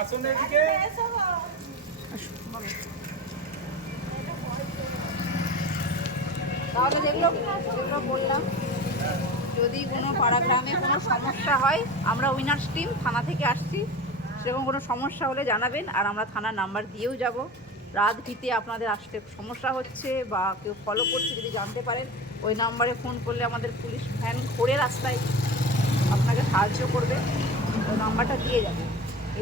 আসুন এদিকে তাহলে যেগুলো যেগুলো বললাম যদি কোনো পাড়া গ্রামে কোনো সমস্যা হয়, আমরা উইনার্স টিম থানা থেকে আসছি। সেরকম কোনো সমস্যা হলে জানাবেন, আর আমরা থানার নাম্বার দিয়েও যাব। রাত ভিতে আপনাদের আসতে সমস্যা হচ্ছে বা কেউ ফলো করছে যদি জানতে পারেন, ওই নাম্বারে ফোন করলে আমাদের পুলিশ ভ্যান ঘুরে রাস্তায় আপনাকে সাহায্য করবে। ওই নাম্বারটা দিয়ে যাবে।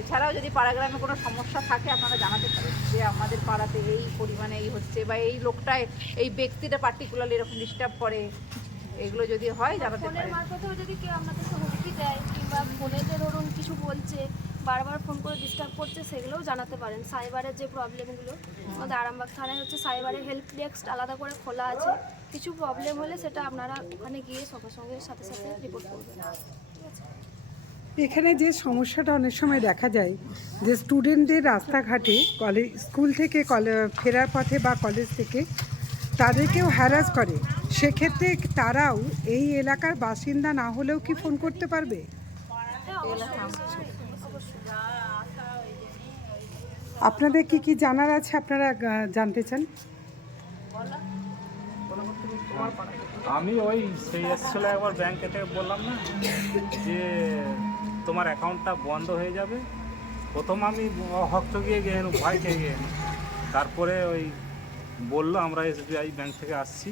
এছাড়াও যদি পাড়াগ্রামে কোনো সমস্যা থাকে, আপনারা জানাতে পারেন যে আমাদের পাড়াতে এই পরিমাণে এই হচ্ছে বা এই লোকটায়, এই ব্যক্তিটা পার্টিকুলারলি এরকম ডিস্টার্ব করে। এগুলো যদি হয় জানাতে ফোনের মারফতেও যদি কেউ আপনাদেরকে হুমকি দেয় কিংবা ফোনেতে ধরুন কিছু বলছে বারবার ফোন করে ডিস্টার্ব করছে সেগুলোও জানাতে পারেন। সাইবারের যে প্রবলেমগুলো আমাদের আরামবাগ থানায় হচ্ছে সাইবারের হেল্প ডেস্ক আলাদা করে খোলা আছে। কিছু প্রবলেম হলে সেটা আপনারা ওখানে গিয়ে সঙ্গে সঙ্গে সাথে সাথে রিপোর্ট করবেন। ঠিক আছে? এখানে যে সমস্যাটা অনেক সময় দেখা যায় যে স্টুডেন্টদের রাস্তাঘাটে কলেজ স্কুল থেকে কলে ফেরার পথে বা কলেজ থেকে তাদেরকেও হ্যারাস করে। সেক্ষেত্রে তারাও এই এলাকার বাসিন্দা না হলেও কি ফোন করতে পারবে? আপনাদের কি কি জানার আছে? আপনারা জানতে চান? আমি ওই সেই এসেছিল একবার ব্যাংকে থেকে বললাম না যে তোমার অ্যাকাউন্টটা বন্ধ হয়ে যাবে। প্রথম আমি হক্ত গিয়ে গিয়ে ভয় খেয়ে গিয়ে তারপরে ওই বলল, আমরা এসবিআই ব্যাংক থেকে আসছি।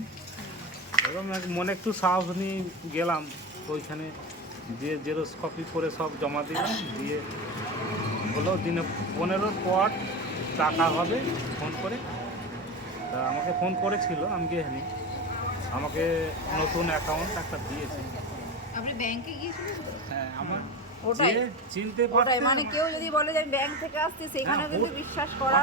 এবং মনে একটু সাহস নিয়ে গেলাম ওইখানে যে জেরক্স কপি করে সব জমা দিলাম দিয়ে হলো দিনে পনেরোর পর টাকা হবে ফোন করে। তা আমাকে ফোন করেছিল আমি গিয়ে আমাকে নতুন অ্যাকাউন্ট একটা দিয়েছে। আপনি ব্যাংকে গিয়েছিলেন? হ্যাঁ আমার ওটাই? চিনতে ওটাই। মানে কেউ যদি বলে যে ব্যাংক থেকে আসছে সেখানে কিন্তু বিশ্বাস করা।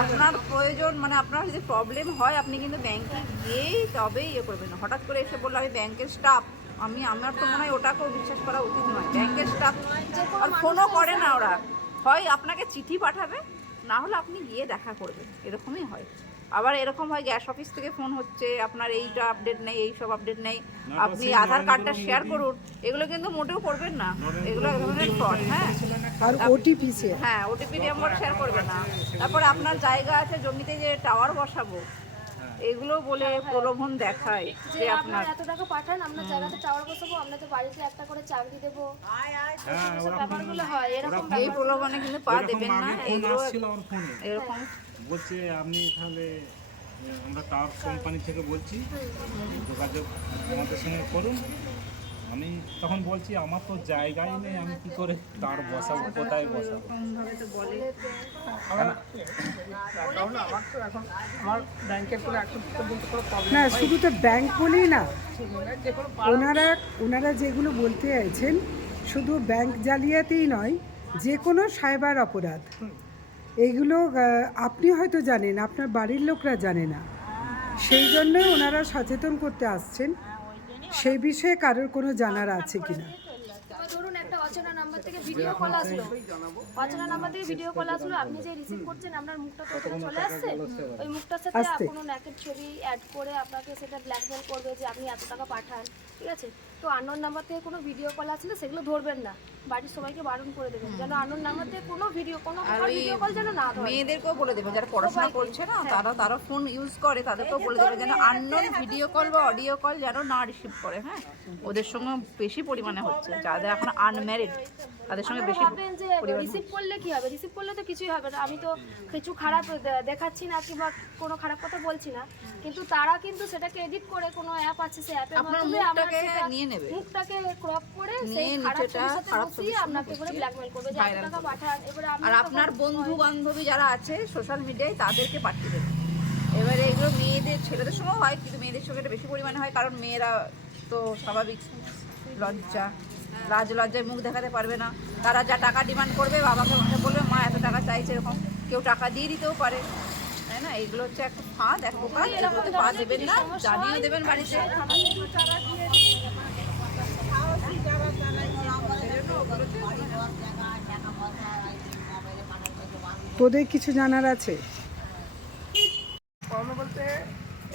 আপনার প্রয়োজন মানে আপনার যদি প্রবলেম হয় আপনি কিন্তু ব্যাংকে গিয়েই তবেই ইয়ে করবেন। হঠাৎ করে এসে বলল আমি ব্যাংকের স্টাফ আমি আমার তো মনে হয় ওটাকেও বিশ্বাস করা উচিত নয়। ব্যাংকের স্টাফ আর ফোনও করে না ওরা। হয় আপনাকে চিঠি পাঠাবে না হলে আপনি গিয়ে দেখা করবেন। এরকমই হয়। আবার এরকম হয় গ্যাস অফিস থেকে ফোন হচ্ছে আপনার এইটা আপডেট নেই এই সব আপডেট নেই। আপনি আধার কার্ডটা শেয়ার করুন এগুলো কিন্তু মোটেও করবেন না। এগুলো এক ধরনের ফ্রড হ্যাঁ। আর ওটিপি শেয়ার হ্যাঁ ওটিপি নাম্বার শেয়ার করবেন না। তারপর আপনার জায়গা আছে জমিতে যে টাওয়ার বসাবো এগুলো বলে প্রলোভন দেখায় যে আপনার এত টাকা পাঠান আমরা জায়গাতে টাওয়ার বসাবো আমরা তো বাড়িতে একটা করে চাকরি দেবো। হ্যাঁ ব্যাপারগুলো হয় এরকম এই প্রলোভনে কিন্তু পা দেবেন না এগুলো এরকম। বলছে আপনি তাহলে আমরা টাওয়ার কোম্পানি থেকে বলছি যোগাযোগ আমাদের সঙ্গে করুন। আমি তখন বলছি, আমার তো জায়গাই নেই, আমি কি করে তার বসাবো? কোথায় বসাবো? না, শুধু তো ব্যাংক বলেই না। ওনারা ওনারা যেগুলো বলতে চাইছেন, শুধু ব্যাংক জালিয়াতিই নয় যে কোনো সাইবার অপরাধ। এগুলো আপনি হয়তো জানেন, আপনার বাড়ির লোকরা জানে না। সেই জন্যই ওনারা সচেতন করতে আসছেন। সেই বিষয়ে কারোর কোনো জানার আছে কিনা? ধরুন একটা অচেনা নাম্বার থেকে ভিডিও কল আসলো। অচেনা নাম্বার থেকে ভিডিও কল আসলো আপনি যে রিসিভ করছেন আপনার মুখটা প্রথমে চলে আসছে। ওই মুখটার সাথে কোনো ন্যাকেট ছবি অ্যাড করে আপনাকে সেটা ব্ল্যাকমেল করবে যে আপনি এত টাকা পাঠান ঠিক আছে? তো আননোন নাম্বার থেকে কোনো ভিডিও কল আসলে সেগুলো ধরবেন না। বাড়ির সবাইকে বারণ করে দেবেন যেন আননোন নাম্বার থেকে কোনো ভিডিও কোনো ভিডিও কল যেন না ধরে। মেয়েদেরকেও বলে দেবেন যারা পড়াশোনা করছে না তারা তারা ফোন ইউজ করে তাদেরকেও বলে দেবে যেন আননোন ভিডিও কল বা অডিও কল যেন না রিসিভ করে হ্যাঁ। ওদের সঙ্গে বেশি পরিমাণে হচ্ছে যাদের এখন আনম্যারিড তাদের সঙ্গে বেশি রিসিভ করলে কি হবে? রিসিভ করলে তো কিছুই হবে না। আমি তো কিছু খারাপ দেখাচ্ছি না কিংবা কোনো খারাপ কথা বলছি না। কিন্তু তারা কিন্তু সেটাকে এডিট করে কোনো অ্যাপ আছে সেই অ্যাপের মাধ্যমে আপনার নিয়ে নেবে। মুখটাকে ক্রপ করে সেই খারাপ আর আপনার বন্ধু বান্ধবী যারা আছে সোশ্যাল মিডিয়ায় তাদেরকে পাঠিয়ে দেবেন এবারে এগুলো মেয়েদের ছেলেদের সঙ্গেও হয় কিন্তু মেয়েদের সঙ্গে এটা বেশি পরিমাণে হয় কারণ মেয়েরা তো স্বাভাবিক লজ্জা। লাজ লজ্জায় মুখ দেখাতে পারবে না। তারা যা টাকা ডিমান্ড করবে বাবাকে মাকে বলবে মা এত টাকা চাইছে এরকম। কেউ টাকা দিয়ে দিতেও পারে। তাই না? এগুলো হচ্ছে একটা ফাঁদ এক প্রকার। পা দেবেন না জানিয়েও দেবেন বাড়িতে। তোদের কিছু জানার আছে? কর্ম বলতে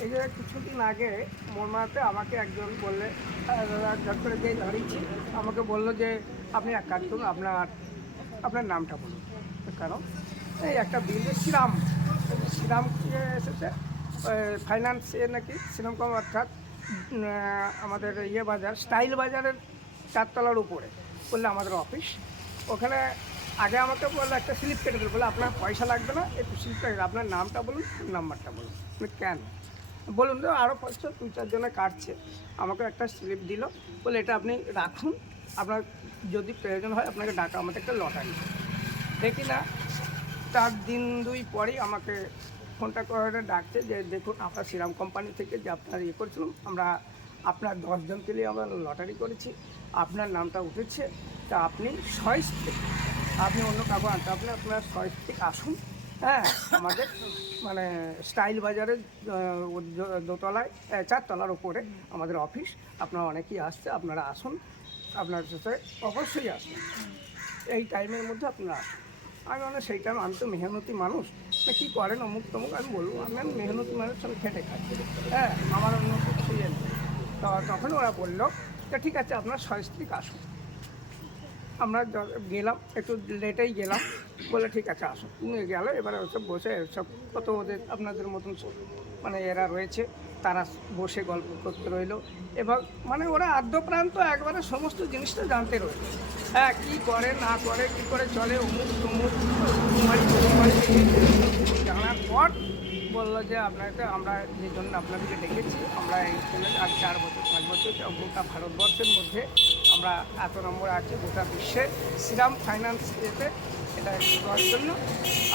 এই যে কিছুদিন আগে মোরমাতে আমাকে একজন বললে যার করে যে ধরেছি আমাকে বলল যে, আপনি এক কাজ করুন, আপনার আপনার নামটা বলুন। কারণ এই একটা বিল শ্রীরাম শ্রীরাম এসেছে ফাইন্যান্স এ নাকি, শ্রীরাম কম অর্থাৎ আমাদের ইয়ে বাজার স্টাইল বাজারের চারতলার উপরে, বললে আমাদের অফিস ওখানে আগে আমাকে বলল একটা স্লিপ কেটে দিল বলে, আপনার পয়সা লাগবে না, একটু স্লিপ স্লিপটা আপনার নামটা বলুন নাম্বারটা বলুন। কেন? বলুন, তো আরও পয়সা দুই চারজনে কাটছে। আমাকে একটা স্লিপ দিল। বলে, এটা আপনি রাখুন। আপনার যদি প্রয়োজন হয়, আপনাকে ডাকা আমাদের একটা লটারি দেখি না তার দিন, দুই পরেই আমাকে ফোনটা করে ডাকছে যে, দেখুন, আমরা শ্রীরাম কোম্পানি থেকে যে আপনার ইয়ে করেছিলাম, আমরা আপনার দশজনকে নিয়ে আমরা লটারি করেছি। আপনার নামটা উঠেছে। তা আপনি সয়স্তিক আপনি অন্য কাকু আনতে আপনি আপনার সয়স্তিক আসুন। হ্যাঁ আমাদের মানে স্টাইল দ- দোতলায় চারতলার উপরে আমাদের অফিস। আপনারা অনেকেই আসছে, আপনারা আসুন। আপনার সাথে অবশ্যই আসুন। এই টাইমের মধ্যে আপনারা আসুন। আমি মানে সেই টাইম আমি তো মেহনতি মানুষ। না কী করেন অমুক তমুক? আমি বলব আমি আমি মেহনতি মানুষ আমি খেটে খাচ্ছি হ্যাঁ আমার অন্য ইয়ে তো তখন ওরা বলল যে ঠিক আছে, আপনার সস্ত্রিক আসুন। আমরা গেলাম, একটু লেটেই গেলাম। বলে, ঠিক আছে, আসুন। নিয়ে গেল, এবারে ওসব বসে, সব কত ওদের, আপনাদের মতন মানে এরা রয়েছে, তারা বসে গল্প করতে রইল। এবং মানে ওরা আদ্যপ্রান্ত একবারে সমস্ত জিনিসটা জানতে রইল। হ্যাঁ কী করে, না করে, কী করে চলে অমুক তমুক জানার পর বলল যে আপনাকে আমরা যে জন্য আপনাদেরকে ডেকেছি আমরা এই জন্য আজ চার বছর পাঁচ বছর গোটা ভারতবর্ষের মধ্যে আমরা এত নম্বর আছে গোটা বিশ্বে। শ্রীরাম ফাইন্যান্স এতে এটা করার জন্য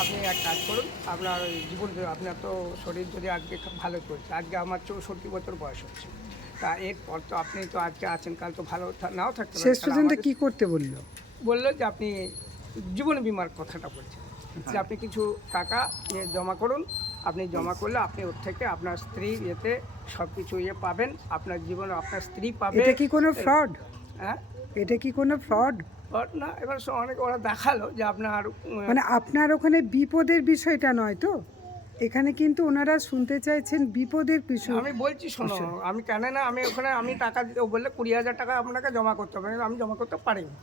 আপনি এক কাজ করুন আপনার ওই জীবন আপনার তো শরীর যদি আজকে ভালো করছে আজকে আমার চৌষট্টি বছর বয়স হচ্ছে। তা এরপর তো আপনি তো আজকে আছেন কাল তো ভালো নাও থাকতে শেষ পর্যন্ত কি করতে বলল? বলল যে আপনি জীবন বিমার কথাটা বলছেন যে আপনি কিছু টাকা জমা করুন আপনি জমা করলে আপনি ওর থেকে আপনার স্ত্রী এতে সব কিছু ইয়ে পাবেন আপনার জীবনে আপনার স্ত্রী পাবে। এটা কি কোনো ফ্রড হ্যাঁ? এটা কি কোনো ফ্রড না এবার অনেক ওরা দেখাল যে আপনার মানে আপনার ওখানে বিপদের বিষয়টা নয় তো? এখানে কিন্তু ওনারা শুনতে চাইছেন বিপদের বিষয় আমি বলছি শোনো আমি কেন না আমি ওখানে আমি টাকা দিতে বললে কুড়ি হাজার টাকা আপনাকে জমা করতে হবে আমি জমা করতে পারিনি।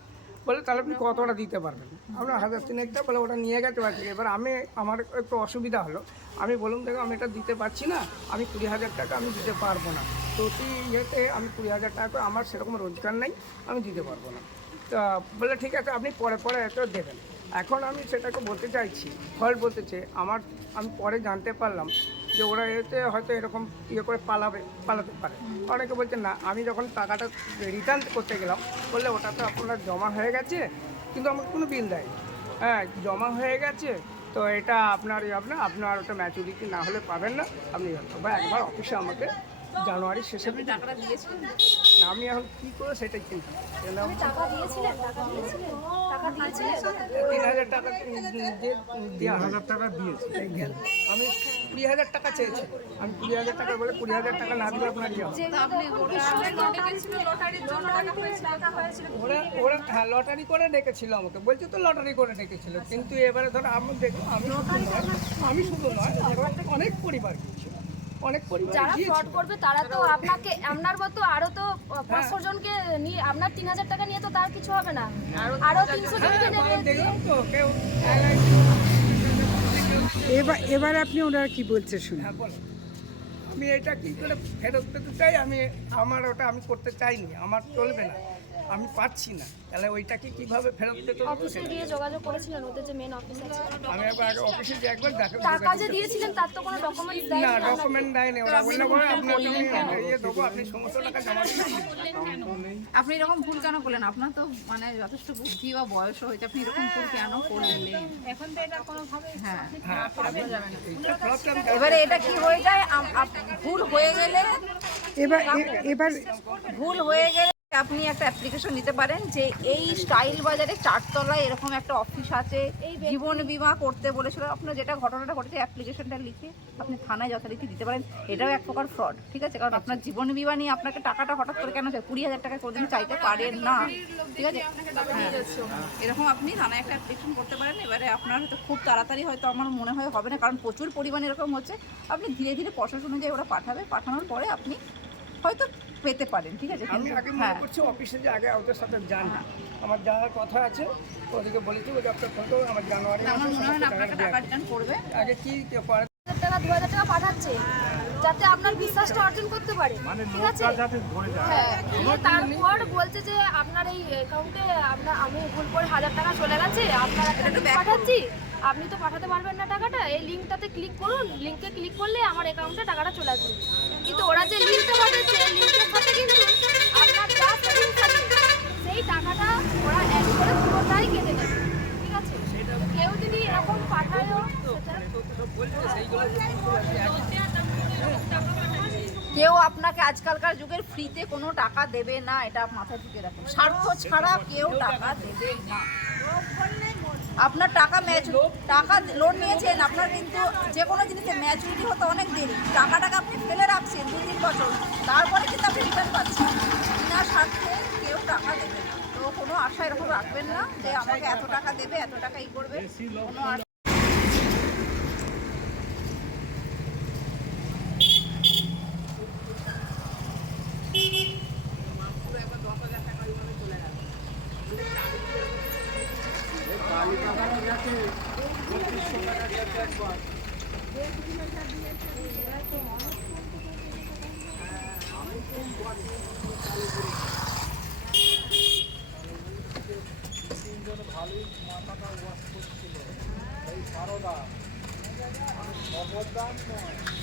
বলে, তাহলে আপনি কতটা দিতে পারবেন? আমরা হাজার তিনেকটা বলে ওটা নিয়ে গেছে বাড়ি এবার আমি, আমার একটু অসুবিধা হলো। আমি বললাম, দেখো, আমি এটা দিতে পারছি না। আমি কুড়ি হাজার টাকা আমি দিতে পারব না। প্রতি ইয়েতে আমি কুড়ি হাজার টাকা আমার সেরকম রোজগার নেই, আমি দিতে পারব না। তা বলে ঠিক আছে, আপনি পরে পরে এত দেবেন। এখন আমি সেটাকে বলতে চাইছি, ফল বলতে চাই, আমার, আমি পরে জানতে পারলাম যে ওরা এতে হয়তো এরকম ইয়ে করে পালাবে পালাতে পারে। অনেকে বলছে না আমি যখন টাকাটা রিটার্ন করতে গেলাম বললে ওটা তো আপনার জমা হয়ে গেছে কিন্তু আমাকে কোনো বিল দেয়নি। হ্যাঁ জমা হয়ে গেছে তো এটা আপনার ইয়ে আপনার আপনার ওটা ম্যাচুরিটি না হলে পাবেন না আপনি বা একবার অফিসে আমাকে জানুয়ারি শেষে টাকাটা দিয়েছিলেন? না আমি এখন কী করে সেটাই চিন্তা টাকা দিয়েছিলেন? টাকা দিয়েছিলেন? টাকা দিয়েছিলেন? তিন হাজার টাকা দিয়ে হয়। হাজার টাকা দিয়েছি আমি কুড়ি হাজার টাকা চেয়েছি। আমি কুড়ি হাজার টাকা বলে কুড়ি হাজার টাকা না দিয়ে আপনার। ওরা ওরা হ্যাঁ লটারি করে ডেকেছিল আমাকে। বলছে তো লটারি করে ডেকেছিল কিন্তু এবারে ধরো আমি দেখো আমি আমি শুধু নয় আমার অনেক পরিবার গিয়েছিল। অনেক পরিবার যারা ফ্রড করবে তারা তো আপনাকে আপনার মতো আরও তো পাঁচশো জনকে নিয়ে আপনার তিন হাজার টাকা নিয়ে তো তার কিছু হবে না। আরও তিনশো জনকে হ্যাঁ, দেবে আমি দেখলাম তো কেউ এবার এবার আপনি ওনারা কি বলছে শুনে হ্যাঁ আমি এটা কি করে ফেরত পেতে চাই? আমি, আমার ওটা আমি করতে চাইনি। আমার চলবে না। আমি পাচ্ছি না। তাহলে ওইটাকে কীভাবে ফেরত পেতে হবে? অফিসে গিয়ে যোগাযোগ করেছিলেন ওদের যে মেন অফিস আছে। আমি একবার আগে অফিসে যে একবার দেখা টাকা যে দিয়েছিলেন তার তো কোনো ডকুমেন্টস দেয় না ডকুমেন্ট দেয়নি। ওরা বললে আপনাকে আমি ইয়ে দেবো আপনি সমস্ত টাকা জমা দিন আপনি এরকম ভুল কেন করলেন? আপনার তো মানে যথেষ্ট বুদ্ধি বা বয়স হয়েছে। আপনি এরকম ভুল কেন করলেন? এখন তো এটা কোনোভাবে হ্যাঁ। হ্যাঁ প্রবলেম এবারে এটা কি হয়ে যায়? ভুল হয়ে গেলে এবার এবার ভুল হয়ে গেলে আপনি একটা অ্যাপ্লিকেশন নিতে পারেন যে এই স্টাইল বাজারে চারতলায় এরকম একটা অফিস আছে। এই জীবন বিমা করতে বলেছিল। আপনার যেটা ঘটনাটা ঘটেছে অ্যাপ্লিকেশনটা লিখে আপনি থানায় যথারীতি দিতে পারেন। এটাও এক প্রকার ফ্রড ঠিক আছে? কারণ আপনার জীবন বিমা নিয়ে আপনাকে টাকাটা হঠাৎ করে কেন চাই? কুড়ি হাজার টাকা কোনোদিন চাইতে পারেন না। ঠিক আছে? হ্যাঁ। এরকম আপনি থানায় একটা অ্যাপ্লিকেশন করতে পারেন। এবারে আপনার হয়তো খুব তাড়াতাড়ি হয়তো আমার মনে হয় হবে না কারণ প্রচুর পরিমাণে এরকম হচ্ছে। আপনি ধীরে ধীরে প্রশাসন অনুযায়ী ওরা পাঠাবে। পাঠানোর পরে আপনি হয়তো পেতে পারেন ঠিক আছে? আমি আগে মনে হ্যাঁ। করছি অফিসে যে আগে ওদের সাথে যান না। আমার যাওয়ার কথা আছে ওদেরকে বলেছি ওই আপনার ফোন করুন আমার জানুয়ারি আমার মাসে মনে হয় আপনাকে টাকা রিটার্ন করবে। আগে কি করা টাকা দু হাজার টাকা পাঠাচ্ছে যাতে আপনার বিশ্বাসটা অর্জন করতে পারে মানে ঠিক আছে? যাতে ধরে যায়। হ্যাঁ তারপর বলছে যে আপনার এই অ্যাকাউন্টে আপনার আমি ভুল করে হাজার টাকা চলে গেছে আপনার পাঠাচ্ছি আপনি তো পাঠাতে পারবেন না টাকাটা এই লিঙ্কটাতে ক্লিক করুন লিঙ্কে ক্লিক করলে আমার অ্যাকাউন্টে টাকাটা চলে আসবে। কিন্তু ওরা যে কিন্তু আপনার যা সেই টাকাটা ওরা করে পুরোটাই কেটে নেবে। ঠিক আছে? কেউ যদি এরকম পাঠায়ও কেউ আপনাকে আজকালকার যুগের ফ্রিতে কোনো টাকা দেবে না, এটা মাথায় ঢুকে রাখুন। স্বার্থ ছাড়া কেউ টাকা দেবে না। আপনার টাকা ম্যাচ টাকা লোন নিয়েছেন, আপনার কিন্তু যে কোনো জিনিসের ম্যাচুরিটি হতে অনেক দেরি। টাকাটাকে আপনি ফেলে রাখছেন দু তিন বছর। তারপরে কিন্তু আপনি রিটার্ন পাচ্ছেন। বিনা স্বার্থে কেউ টাকা দেবে না। তো কোনো আশা এরকম রাখবেন না যে আমাকে এত টাকা দেবে, এত টাকা ই করবে। কোনো টাকা গেছে বত্রিশশো টাকা গেছে ভালোই মাথাটা ওয়াশ করছিল এই সারদা সবদান নয়।